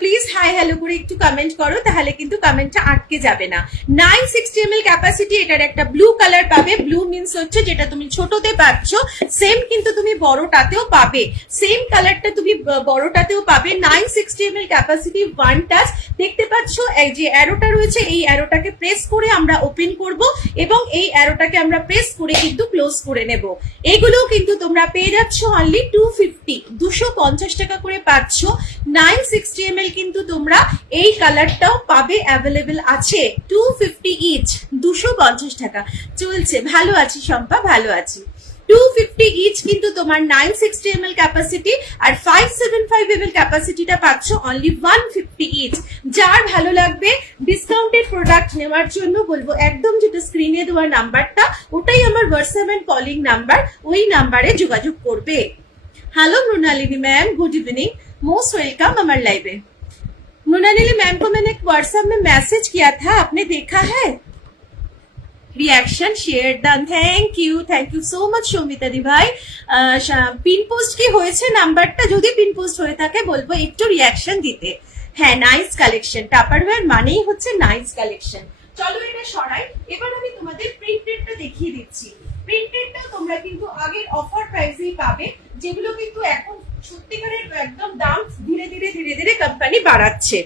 Please hi hello করে একটু comment করো, তাহলে কিন্তু কমেন্টটা আটকে যাবে না। 960 ml ক্যাপাসিটি, এটার একটা ব্লু কালার পাবে। ব্লু মিন্স হচ্ছে যেটা তুমি ছোটতে পাচ্ছ সেম কিন্তু তুমি বড়টাতেও পাবে, সেম কালারটা তুমি বড়টাতেও পাবে। 960 ml ক্যাপাসিটি, ওয়ান টাচ। দেখতে পাচ্ছ এই যে অ্যারোটা রয়েছে, এই অ্যারোটাকে প্রেস করে আমরা ওপেন করব এবং এই অ্যারোটাকে আমরা প্রেস করে কিন্তু ক্লোজ করে নেব। এইগুলো কিন্তু তোমরা পেয়ে যাচ্ছ অনলি 250, 250 টাকা করে পাচ্ছ। 960 ml কিন্তু তোমরা এই কালারটাও পাবে, অ্যাভেলেবেল আছে। 250 ইচ, 250 টাকা চলছে। ভালো আছি শম্পা, ভালো আছি। 250 ইচ কিন্তু তোমার 960 ml ক্যাপাসিটি, আর 575 ml ক্যাপাসিটিটা পাচ্ছ অনলি 150 ইচ। যার ভালো লাগবে ডিসকাউন্টেড প্রোডাক্ট নেওয়ার জন্য বলবো একদম যেটা স্ক্রিনে দেওয়া নাম্বারটা, ওটাই আমার হোয়াটসঅ্যাপ এন্ড কলিং নাম্বার, ওই নাম্বারে যোগাযোগ করবে। Hello Mrinalini ma'am, good evening, most welcome हमारे लाइव में। मृणालिनी मैम को मैंने व्हाट्सएप में मैसेज किया था, आपने देखा है? Reaction share done, thank you so much Soumita দি ভাই। পিন পোস্ট কি হয়েছে নাম্বারটা? যদি পিন পোস্ট হয়ে থাকে বলবো একটু রিয়াকশন দিতে। হ্যাঁ, নাইস কালেকশন, টাপারওয়্যার মানেই হচ্ছে নাইস কালেকশন। চলো এটা সরাই, এবার আমি তোমাদের প্রিন্টেডটা দেখিয়ে দিচ্ছি। প্রিন্টেডটা তোমরা কিন্তু আগের অফার প্রাইসেই পাবে, যেগুলো কিন্তু এখন সত্যিকারের একদম দাম ধীরে ধীরে কোম্পানি বাড়াচ্ছে,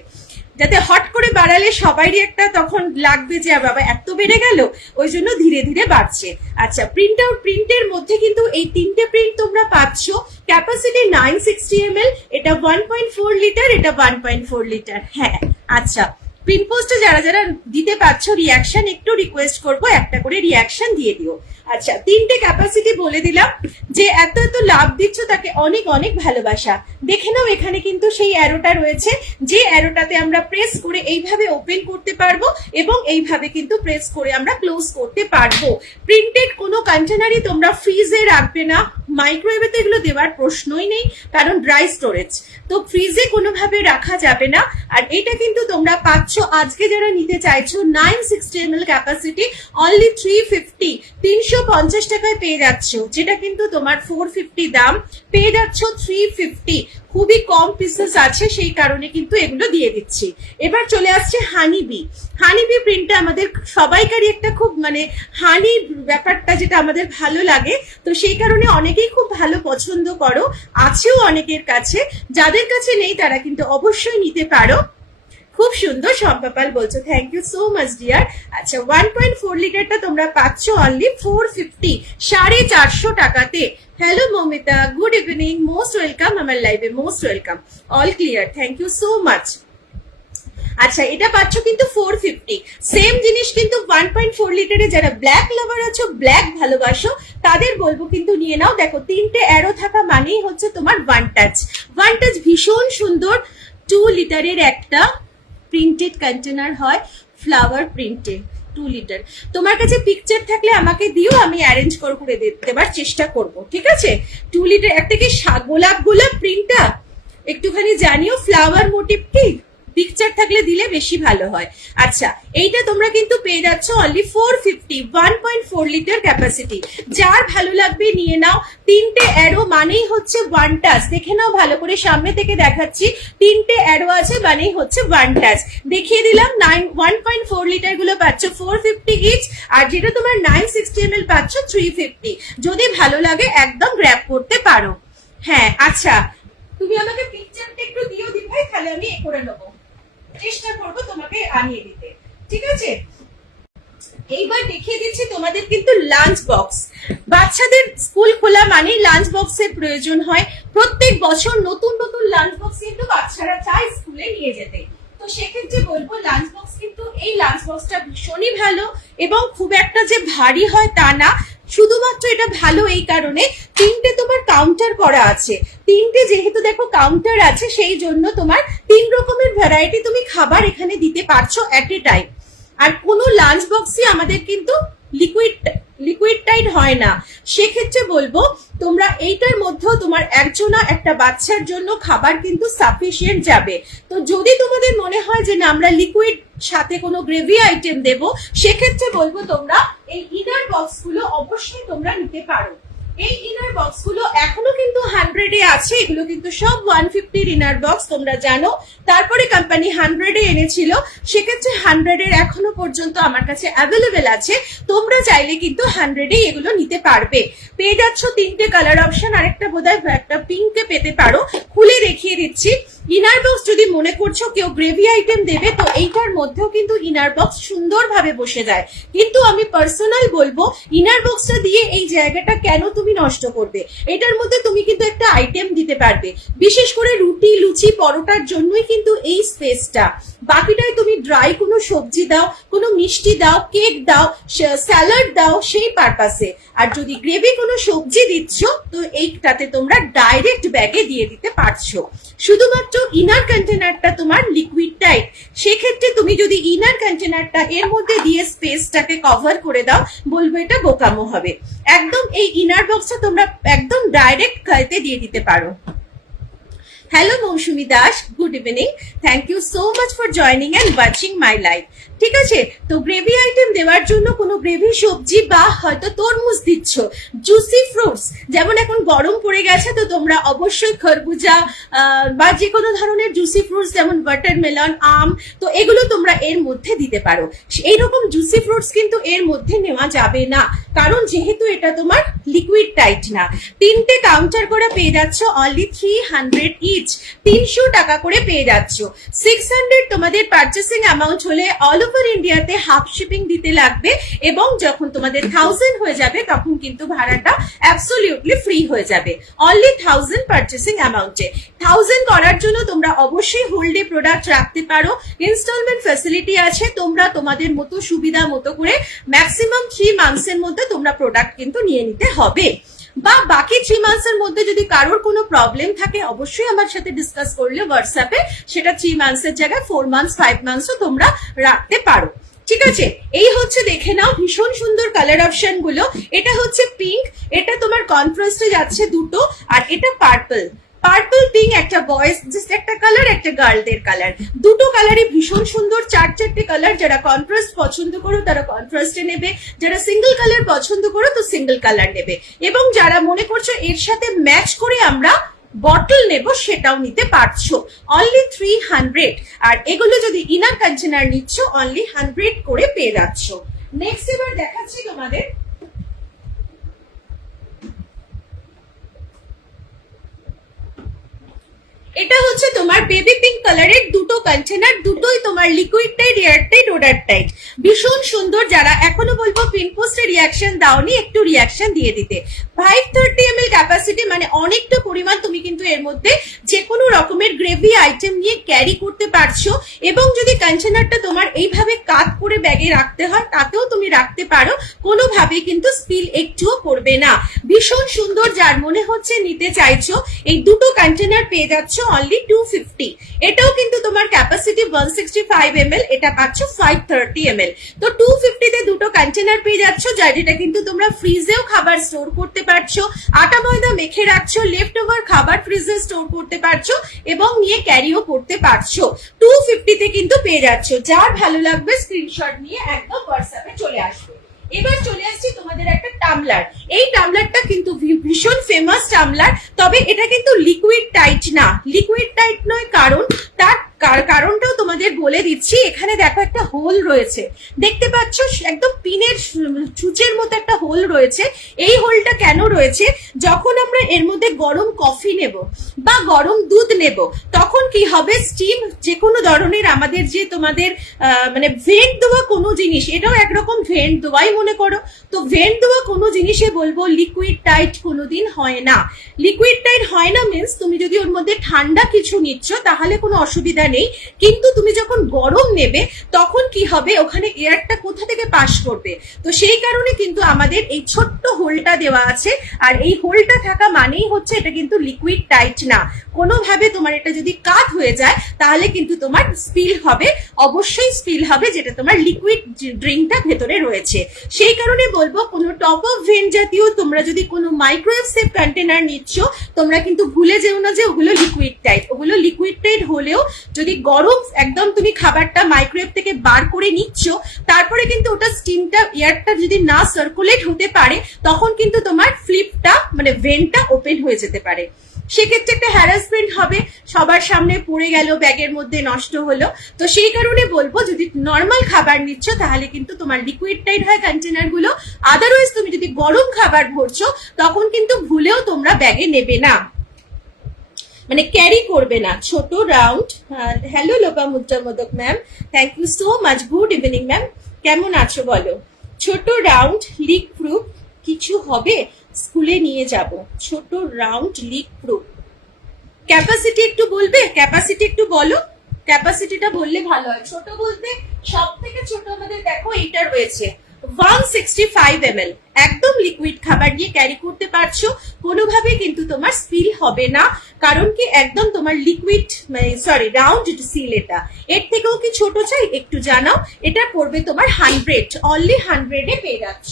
যাতে হট করে বাড়ালে সবারই একটা তখন লাগবে যে বাবা এত বেড়ে গেল, ওই জন্য ধীরে ধীরে বাড়ছে। আচ্ছা, প্রিন্ট আউট প্রিন্টের মধ্যে কিন্তু এই তিনটে প্রিন্ট তোমরা পাচ্ছ। ক্যাপাসিটি 960 ml, এটা 1.4 লিটার, এটা 1.4 লিটার। হ্যাঁ আচ্ছা, পিন পোস্টে যারা যারা দিতে পারছো রিয়াকশন একটু রিকোয়েস্ট করবো, একটা করে রিয়াকশন দিয়ে দিও। আচ্ছা, তিনটে ক্যাপাসিটি বলে দিলাম। যে এত এত লাভ দিচ্ছ তাকে অনেক অনেক ভালোবাসা। দেখে নাও এখানে কিন্তু সেই অ্যারোটা রয়েছে, যে অ্যারোটাতে আমরা প্রেস করে এইভাবে ওপেন করতে পারবো এবং এইভাবে কিন্তু প্রেস করে আমরা ক্লোজ করতে পারবো। প্রিন্টেড কোনো কন্টেনারই তোমরা ফ্রিজে রাখবে না, মাইক্রোওয়েভে তো এগুলো দেওয়ার প্রশ্নই নেই, কারণ ড্রাই স্টোরেজ, তো ফ্রিজে কোনোভাবে রাখা যাবে না। আর এটা কিন্তু তোমরা পাচ্ছ আজকে যারা নিতে চাইছো 960 ml ক্যাপাসিটি অনলি 350, 350 টাকায় পেয়ে যাচ্ছ, যেটা কিন্তু তোমার 450 দাম, পেয়ে যাচ্ছ 350। খুবই কম পিসেস আছে, সেই কারণে কিন্তু এগুলো দিয়ে দিচ্ছি। এবার চলে আসছে হানিবি। হানিবি প্রিন্টটা আমাদের সবাইকারই একটা খুব মানে হানি ব্যাপারটা যেটা আমাদের ভালো লাগে, তো সেই কারণে অনেকেই খুব ভালো পছন্দ করো, আছেও অনেকের কাছে। যাদের কাছে নেই তারা কিন্তু অবশ্যই নিতে পারো। খুব সুন্দর সম্পাপাল বলছো, thank you so much dear. আচ্ছা, 1.4 লিটারটা তোমরা পাচ্ছ অনলি 450, 450 টাকাতে। Hello Mamita, good evening, most welcome আমার লাইভে, most welcome, all clear, thank you so much. আচ্ছা, এটা পাচ্ছ কিন্তু 450। সেম জিনিস কিন্তু 1.4 লিটারে যারা ব্ল্যাক লাভার আছো, ব্ল্যাক ভালোবাসো, তাদের বলবো কিন্তু নিয়ে নাও। দেখো তিনটে অ্যারো থাকা মানেই হচ্ছে তোমার ওয়ান টাচ। ওয়ান টাচ ভীষণ সুন্দর। 2 লিটারের একটা প্রিন্টেড কন্টেনার হয়, ফ্লাওয়ার প্রিন্টেড 2 লিটার। তোমার কাছে পিকচার থাকলে আমাকে দিও, আমি অ্যারেঞ্জ করে দেবার চেষ্টা করব, ঠিক আছে? 2 লিটার একটা কি গোলাপ গোলাপ প্রিন্টটা একটুখানি জানিও, ফ্লাওয়ার মোটিভ কি পিকচার থাকলে দিলে বেশি ভালো হয়। আচ্ছা, এইটা তোমরা কিন্তু পেয়ে যাচ্ছ অনলি 450, 1.4 লিটার ক্যাপাসিটি। যার ভালো লাগবে নিয়ে নাও। তিনটে অ্যারো মানেই হচ্ছে ওয়ান টাচ, দেখে নাও ভালো করে, সামনে থেকে দেখাচ্ছি, তিনটে অ্যারো আছে মানেই হচ্ছে ওয়ান টাচ। দেখিয়ে দিলাম 1.4 লিটার গুলো পাচ্ছ 450 ইচ, আর যেটা তোমার 960 ml পাচ্ছ 350। যদি ভালো লাগে একদম গ্র্যাব করতে পারো। হ্যাঁ আচ্ছা, তুমি আমাকে পিকচারটা একটু দিও দি ভাই, তাহলে আমি এ করে নেবো, চেষ্টা করবো তোমাকে আনিয়ে দিতে, ঠিক আছে? এইবার দেখিয়ে দিচ্ছি তোমাদের কিন্তু লাঞ্চ বক্স। বাচ্চাদের স্কুল খোলা মানেই লাঞ্চ বক্সের প্রয়োজন হয়। প্রত্যেক বছর নতুন নতুন লাঞ্চ বক্স কিন্তু বাচ্চারা চায় স্কুলে নিয়ে যেতে, তো সেক্ষেত্রে বলবো লাঞ্চ বক্স কিন্তু এই লাঞ্চ বক্সটা ভীষণই ভালো, এবং খুব একটা যে ভারী হয় তা না। শুধুমাত্র এটা ভালো এই কারণে তিনটে তোমার কাউন্টার করা আছে। তিনটে যেহেতু দেখো কাউন্টার আছে, সেই জন্য তোমার 3 রকমের ভ্যারাইটি তুমি খাবার এখানে দিতে পারছো এট এ টাইম। আর কোনো লাঞ্চ বক্সই আমাদের কিন্তু লিকুইড টাইট হয় না। সেক্ষেত্রে বলবো তোমরা এইটার মধ্যেও তোমার একজনা একটা বাচ্চার জন্য খাবার কিন্তু সাফিসিয়েন্ট যাবে। তো যদি তোমাদের মনে হয় যে না আমরা লিকুইড সাথে কোনো গ্রেভি আইটেম দেব, সেক্ষেত্রে বলবো তোমরা এই ইনার বক্স গুলো অবশ্যই তোমরা নিতে পারো। এই ইনার বক্স গুলো এখনো কিন্তু 100 এ আছে, এগুলো কিন্তু সব 150 ইনার বক্স, তোমরা জানো। তারপরে কোম্পানি 100 এ এনেছিল, সেক্ষেত্রে 100 এর এখনো পর্যন্ত আমার কাছে অ্যাভেলেবেল আছে। তোমরা চাইলে কিন্তু 100 এ এগুলো নিতে পারবে। পেয়ে যাচ্ছ 3টে কালার অপশন, আরেকটা বোধহয় একটা পিঙ্কে পেতে পারো। খুলে দেখিয়ে দিচ্ছি। ইনার বক্স যদি মনে করছো কেউ গ্রেভি আইটেম দেবে, তো এইটার মধ্যেও কিন্তু ইনার বক্স সুন্দরভাবে বসে যায়। কিন্তু আমি পার্সোনাল বলবো, ইনার বক্সটা দিয়ে এই জায়গাটা কেন তুমি নষ্ট করবে? এটার মধ্যে তুমি কিন্তু একটা আইটেম দিতে পারবে, বিশেষ করে রুটি, লুচি, পরোটার জন্যই কিন্তু এই স্পেসটা। বাকিটাই তুমি ড্রাই কোনো সবজি দাও, কোনো মিষ্টি দাও, কেক দাও, স্যালাড দাও, সেই পারপাসে। আর যদি গ্রেভি কোনো সবজি দিচ্ছ, তো এইটাতে তোমরা ডাইরেক্ট ব্যাগে দিয়ে দিতে পারছো। শুধুমাত্র ইনার কন্টেনারটা তোমার লিকুইড টাইপ, সেক্ষেত্রে তুমি যদি ইনার কন্টেনারটা এর মধ্যে দিয়ে স্পেসটাকে কভার করে দাও, বলবো এটা বোকামো হবে। একদম এই ইনার বক্সটা তোমরা একদম ডাইরেক্ট গায়েতে দিয়ে দিতে পারো। Hello Mousumi Das, good evening, thank you so much for joining and watching my live. ঠিক আছে, তো গ্রেভি আইটেম দেওয়ার জন্য কোনো গ্রেভি সবজি বা হয়তো তরমুজ দিচ্ছ, জুসি ফ্রুটস, যেমন এখন গরম পড়ে গেছে, তো তোমরা অবশ্যই খরবুজা বা যে কোনো ধরনের জুসি ফ্রুটস যেমন ওয়াটারমেলন, আম, তো এগুলো তোমরা এর মধ্যে দিতে পারো। এইরকম জুসি ফ্রুটস কিন্তু এর মধ্যে নেওয়া যাবে না, কারণ যেহেতু এটা তোমার লিকুইড টাইট না। 3টে কাউন্টার করে পেয়ে যাচ্ছ অনলি 300 ইচ, 300 টাকা করে পেয়ে যাচ্ছ। 600 তোমাদের পার্চেসিং অ্যামাউন্ট হলে অল ওভার ইন্ডিয়াতে হাফ শিপিং দিতে লাগবে, এবং যখন তোমাদের 1000 হয়ে যাবে তখন কিন্তু ভাড়াটা অ্যাবসলিউটলি ফ্রি হয়ে যাবে। Only 1000 purchasing অ্যামাউন্টে। 1000 করার জন্য তোমরা অবশ্যই হোল্ডে প্রোডাক্ট রাখতে পারো, ইনস্টলমেন্ট ফ্যাসিলিটি আছে, তোমরা তোমাদের মতো সুবিধা মতো করে ম্যাক্সিমাম 3 মান্থসের মধ্যে তোমরা প্রোডাক্ট কিন্তু নিয়ে নিতে হবে। বা বাকি 3 মান্থসের মধ্যে যদি কারোর কোনো প্রবলেম থাকে, অবশ্যই আমার সাথে ডিসকাস করলে হোয়াটসঅ্যাপে, সেটা 3 মান্থসের জায়গায় 4 মান্থস 5 মান্থসও তোমরা রাখতে পারো। ঠিক আছে, এই হচ্ছে দেখে নাও ভীষণ সুন্দর কালার অপশন গুলো। এটা হচ্ছে পিঙ্ক, এটা তোমার কন্ট্রাস্টে যাচ্ছে দুটো, আর এটা পার্পল। পার্পল পিঙ্ক একটা বয়েজ একটা কালার, একটা গার্লদের কালার, দুটো কালারই ভীষণ সুন্দর। 4-4টে কালার, যারা কন্ট্রাস্ট পছন্দ করো তারা কন্ট্রাস্টে নেবে, যারা সিঙ্গেল কালার পছন্দ করো তো সিঙ্গেল কালার নেবে, এবং যারা মনে করছো এর সাথে ম্যাচ করে আমরা বটল নেব, সেটাও নিতে পারছো। অনলি 300, আর এগুলো যদি ইনার কন্টেনার নিচ্ছ অনলি 100 করে পেয়ে যাচ্ছ। নেক্সট এবার দেখাচ্ছি তোমাদের এটা হচ্ছে তোমার বেবি পিঙ্ক কালারের দুটো কন্টেনার, দুটোই তোমার liquid tight, air tight, order tight, ভীষণ সুন্দর। যারা এখনো বলবো পিন পোস্টে রিয়াকশন দাওনি, একটু রিয়াকশন দিয়ে দিতে। 530 ml ক্যাপাসিটি, মানে অনেকটা পরিমাণ তুমি কিন্তু এর মধ্যে যে কোনো রকমের গ্রেভি আইটেম নিয়ে ক্যারি করতে পারছো, এবং যদি কন্টেনারটা তোমার এইভাবে কাট করে ব্যাগে রাখতে হয় তাতেও তুমি রাখতে পারো, কোনোভাবেই কিন্তু স্পিল একটুও করবে না। ভীষণ সুন্দর, যার মনে হচ্ছে নিতে চাইছো এই দুটো কন্টেনার পেয়ে যাচ্ছ অনলি 250। এটাও কিন্তু তোমার ক্যাপাসিটি 165 ml, এটা পাচ্ছ 530 ml। তো 250 তে দুটো কন্টেনার পেয়ে যাচ্ছ, যেটা কিন্তু তোমরা ফ্রিজেও খাবার স্টোর করতে পারছো, আটা ময়দা মেখে রাখছো, লেফট ওভার খাবার ফ্রিজে স্টোর করতে পারছো, এবং নিয়ে ক্যারিও করতে পারছো। 250 তে কিন্তু পেয়ে যাচ্ছ। যার ভালো লাগবে স্ক্রিনশট নিয়ে একদম হোয়াটসঅ্যাপে চলে আসবে। এবার চলে আসছি তোমাদের একটা টামলার। এই টামলারটা কিন্তু ভীষণ ফেমাস টামলার, তবে এটা কিন্তু লিকুইড টাইট না। লিকুইড টাইট নয়, কারণ তার কারণটাও তোমাদের বলে দিচ্ছি। এখানে দেখো একটা হোল রয়েছে, দেখতে পাচ্ছ একদম পিনের সূচের মতো একটা হোল রয়েছে। এই হোলটা কেন রয়েছে? যখন আমরা এর মধ্যে গরম কফি নেব বা গরম দুধ নেব, তখন কি হবে, স্টিম যে কোনো ধরনের আমাদের যে তোমাদের মানে ভেন্ট দেওয়া কোনো জিনিস, এটাও একরকম ভেন্ট দেওয়াই মনে করো, তো ভেন্ট দেওয়া কোনো জিনিসে বলবো লিকুইড টাইট কোনোদিন হয় না। লিকুইড টাইট হয় না মিন্স তুমি যদি ওর মধ্যে ঠান্ডা কিছু নিচ্ছ তাহলে কোনো অসুবিধা নেই, কিন্তু তুমি যখন গরম নেবে তখন কি হবে, ওখানে এয়ারটা কোথা থেকে পাস করবে। তো সেই কারণে কিন্তু আমাদের এই ছোট্ট হোলটা দেওয়া আছে, আর এই হোলটা থাকা মানেই হচ্ছে এটা কিন্তু লিকুইড টাইট না। কোনোভাবে তোমার এটা যদি কাট হয়ে যায় তাহলে কিন্তু তোমার স্পিল হবে, অবশ্যই স্পিল হবে, যেটা তোমার লিকুইড ড্রিঙ্কটা ভেতরে রয়েছে। সেই কারণে বলবো কোনো টপ অফ ভেন্ট জাতীয় তোমরা যদি কোনো মাইক্রোওয়েভ সেফ কন্টেনার নিচ্ছ, তোমরা কিন্তু ভুলে যেও না যে ওগুলো লিকুইড টাইট। ওগুলো লিকুইড টাইট হলেও যদি গরম একদম তুমি খাবারটা মাইক্রোওয়েভ থেকে বার করে নিচ্ছ, তারপরে কিন্তু ওটা স্টিমটা এয়ারটা যদি না সার্কুলেট হতে পারে, তখন কিন্তু তোমার ফ্লিপটা মানে ভেন্টটা ওপেন হয়ে যেতে পারে। সেক্ষেত্রে একটা হ্যারাসমেন্ট হবে, সবার সামনে পড়ে গেল, ব্যাগের মধ্যে নষ্ট হলো। তো সেই কারণে বলবো যদি নর্মাল খাবার নিচ্ছ তাহলে কিন্তু তোমার লিকুইড টাইট হয় কন্টেনার গুলো। আদারওয়াইজ তুমি যদি গরম খাবার ভরছো তখন কিন্তু ভুলেও তোমরা ব্যাগে নেবে না, মানে ক্যারি করবে না। ছোট round, hello Lopamudra Modak ma'am, thank you so much, good evening ma'am, কেমন আছো বলো। ছোট রাউন্ড লিক প্রুফ কিছু হবে, স্কুলে নিয়ে যাব। ছোট রাউন্ড লিক প্রুফ, ক্যাপাসিটি একটু বলবে, ক্যাপাসিটি একটু বলো, ক্যাপাসিটিটা বললে ভালো হয়। ছোট বলতে সব থেকে ছোট আমাদের দেখো এইটা রয়েছে 165 ml, একদম লিকুইড খাবার নিয়ে ক্যারি করতে পারছো, কোনোভাবে কিন্তু তোমার স্পিল হবে না। কারণ কি একদম তোমার লিকুইড সরি রাউন্ড সিল। এটা এর থেকেও কি ছোট চাই একটু জানাও। এটা পড়বে তোমার 100, অনলি 100 এ পেয়ে যাচ্ছ,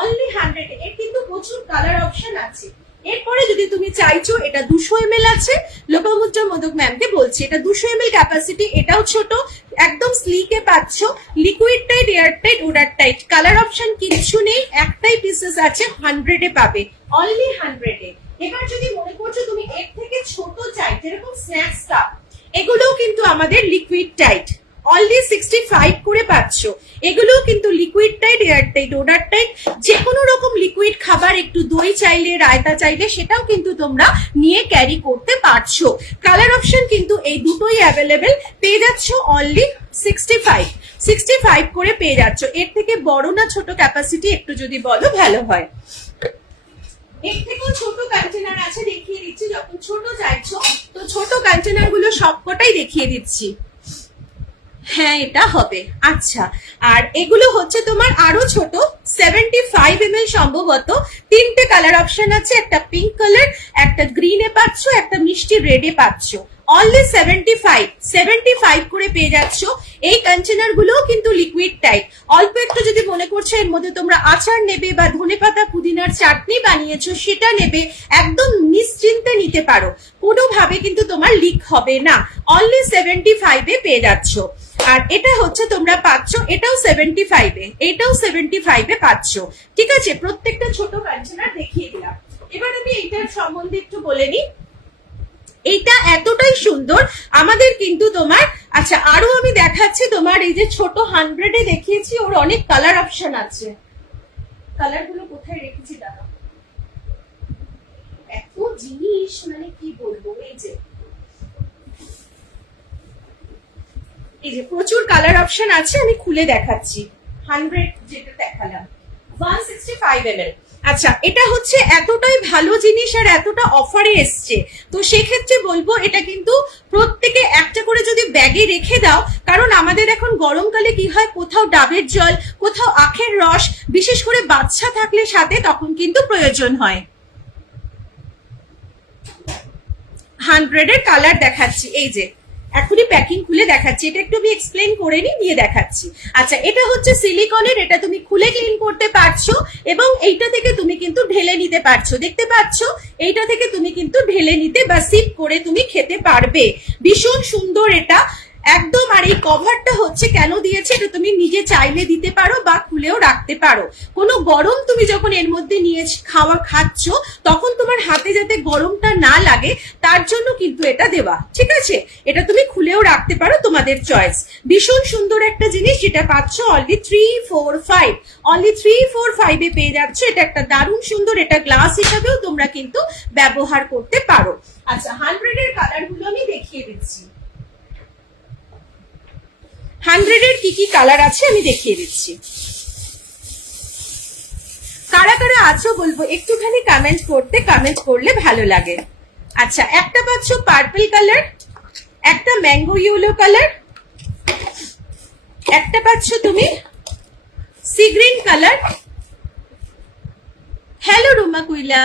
অনলি 100 এর কিন্তু প্রচুর কালার অপশন আছে। এরপরে যদি তুমি চাইছো, এটা 200 ml আছে, লোপামুদ্রা মোদক ম্যামকে বলছি এটা 200 ml ক্যাপাসিটি, এটাও ছোট, একদম স্লিকে পাচ্ছ, liquid tight, air tight, order tight, colour option কিছু নেই, একটাই পিসেস আছে, 100 এ পাবে, অনলি 100 এ। এবার যদি মনে করছো তুমি এর থেকে ছোট চাই, যেরকম স্ন্যাক্স কাপ, এগুলোও কিন্তু আমাদের লিকুইড টাইট, অনলি 65 করে পাচ্ছ। এগুলোও কিন্তু liquid tight, air tight, order tight, যে কোনো রকম লিকুইড খাবার, একটু দই চাইলে, রায়তা চাইলে সেটাও কিন্তু তোমরা নিয়ে ক্যারি করতে পারছো। কালার অপশন কিন্তু এই দুটোই অ্যাভেলেবেল, পেয়ে যাচ্ছ অনলি 65 করে পেয়ে যাচ্ছ। এর থেকে বড় না ছোট ক্যাপাসিটি একটু যদি বলো ভালো হয়। এর থেকেও ছোট কন্টেনার আছে, দেখিয়ে দিচ্ছি। যখন ছোট চাইছো তো ছোট কন্টেনার গুলো সবকটাই দেখিয়ে দিচ্ছি। হ্যাঁ এটা হবে, আচ্ছা। আর এগুলো হচ্ছে তোমার আরো ছোট, 75 ml সম্ভবত, তিনটে কালার অপশন আছে, একটা পিঙ্ক কালার, একটা গ্রিনে পাচ্ছ, একটা মিষ্টি রেডে পাচ্ছ, অনলি 75 করে পেয়ে যাচ্ছ। এই কন্টেনার গুলোও কিন্তু লিকুইড টাইট। অল্প একটু যদি মনে করছো এর মধ্যে তোমরা আচার নেবে বা ধনেপাতা পুদিনার চাটনি বানিয়েছো সেটা নেবে, একদম নিশ্চিন্তে নিতে পারো, কোনোভাবে কিন্তু তোমার লিক হবে না, অনলি 75 এ পেয়ে যাচ্ছ। আর এটা হচ্ছে তোমরা পাচ্ছ, এটাও 75 এ, এটাও 75 এ পাচ্ছ। ঠিক আছে, প্রত্যেকটা ছোট কন্টেনার দেখিয়ে দিলাম। এবার আমি এইটার সম্বন্ধে একটু বলে নিই। এইটা এতটাই সুন্দর আমাদের কিন্তু তোমার, আচ্ছা আরো আমি দেখাচ্ছি তোমার, এই যে ছোট 100 এ দেখিয়েছি, ওর অনেক কালার অপশন আছে। কালার গুলো কোথায় রেখেছি দাদা, এত জিনিস মানে কি বলবো। এই যে প্রচুর কালার অপশন আছে, আমি খুলে দেখাচ্ছি। 100 যেটা দেখালাম 165 ml। আচ্ছা, এটা হচ্ছে এতটাই ভালো জিনিস আর এতটা অফারে এসছে, তো সেক্ষেত্রে বলবো এটা কিন্তু প্রত্যেকে একটা করে যদি ব্যাগে রেখে দাও, কারণ আমাদের এখন গরমকালে কি হয়, কোথাও ডাবের জল, কোথাও আখের রস, বিশেষ করে বাচ্চা থাকলে সাথে তখন কিন্তু প্রয়োজন হয়। 100 এর কালার দেখাচ্ছি, এই যে এখনই প্যাকিং খুলে দেখাচ্ছি, এটা একটু আমি এক্সপ্লেন করে নিয়ে দেখাচ্ছি। আচ্ছা, এটা হচ্ছে সিলিকনের, এটা তুমি খুলে ক্লিন করতে পারছো এবং এইটা থেকে তুমি কিন্তু ঢেলে নিতে পারছো, দেখতে পাচ্ছ, এইটা থেকে তুমি কিন্তু ঢেলে নিতে বা সিপ করে তুমি খেতে পারবে। ভীষণ সুন্দর এটা একদম। আর এই কভারটা হচ্ছে কেন দিয়েছে, এটা তুমি নিজে চাইলে দিতে পারো বা খুলেও রাখতে পারো। কোনো গরম তুমি যখন এর মধ্যে নিয়ে খাচ্ছ তখন তোমার হাতে যাতে গরমটা না লাগে তার জন্য কিন্তু এটা দেওয়া। ঠিক আছে, এটা তুমি খুলেও রাখতে পারো, তোমাদের চয়েস। ভীষণ সুন্দর একটা জিনিস যেটা পাচ্ছ অনলি 345, অনলি 345 এ পেয়ে যাচ্ছ। এটা একটা দারুণ সুন্দর, এটা গ্লাস হিসাবেও তোমরা কিন্তু ব্যবহার করতে পারো। আচ্ছা, 100 এর কালার গুলো আমি দেখিয়ে দিচ্ছি। 100 এর কি কি কালার আছে আমি দেখিয়ে দিচ্ছি। কারা কারা আছো বলবো একটুখানি কমেন্ট করতে, কমেন্ট করলে ভালো লাগে। আচ্ছা, একটা পাচ্ছ পার্পল কালার, একটা ম্যাঙ্গো ইয়েলো কালার, একটা পাচ্ছ তুমি sea green colour. Hello Ruma Kuila,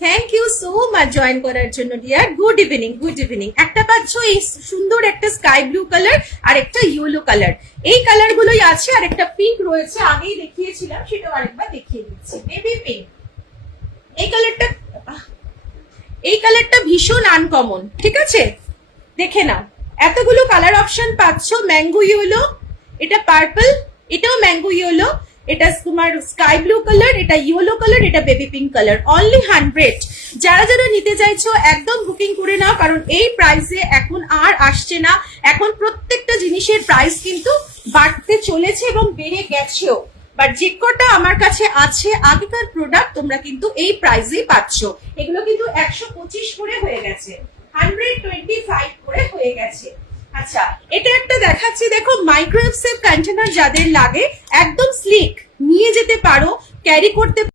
thank you so much join করার জন্য dear. Good evening, good evening. একটা পাচ্ছ এই সুন্দর একটা স্কাই ব্লু কালার আর একটা ইয়েলো কালার, এই কালার গুলোই আছে। আর একটা পিঙ্ক রয়েছে, আগেই দেখিয়েছিলাম, সেটাও আরেকবার দেখিয়ে দিচ্ছি। বেবি পিঙ্ক, এই কালারটা ভীষণ আনকমন, ঠিক আছে? দেখে নাও, এতগুলো কালার অপশন পাচ্ছ। ম্যাঙ্গো ইয়েলো, এটা পার্পল, এটাও ম্যাঙ্গো ইয়েলো, এটা তোমার স্কাই ব্লু কালার, এটা ইয়েলো কালার, এটা বেবি পিঙ্ক কালার। অনলি 100। যারা যারা নিতে চাইছো একদম বুকিং করে নাও, কারণ এই প্রাইসে এখন আর আসছে না। এখন প্রত্যেকটা জিনিসের প্রাইস কিন্তু বাড়তে চলেছে এবং বেড়ে গেছেও। বাট যে কটা আমার কাছে আছে আগেকার প্রোডাক্ট, তোমরা কিন্তু এই প্রাইসেই পাচ্ছ। এগুলো কিন্তু 125 করে হয়ে গেছে, 125 করে হয়ে গেছে। আচ্ছা, এটা একটা দেখাচ্ছি, দেখো মাইক্রোওয়েভ সেফ কন্টেনার যাদের লাগে, একদম স্লিক, নিয়ে যেতে পারো, ক্যারি করতে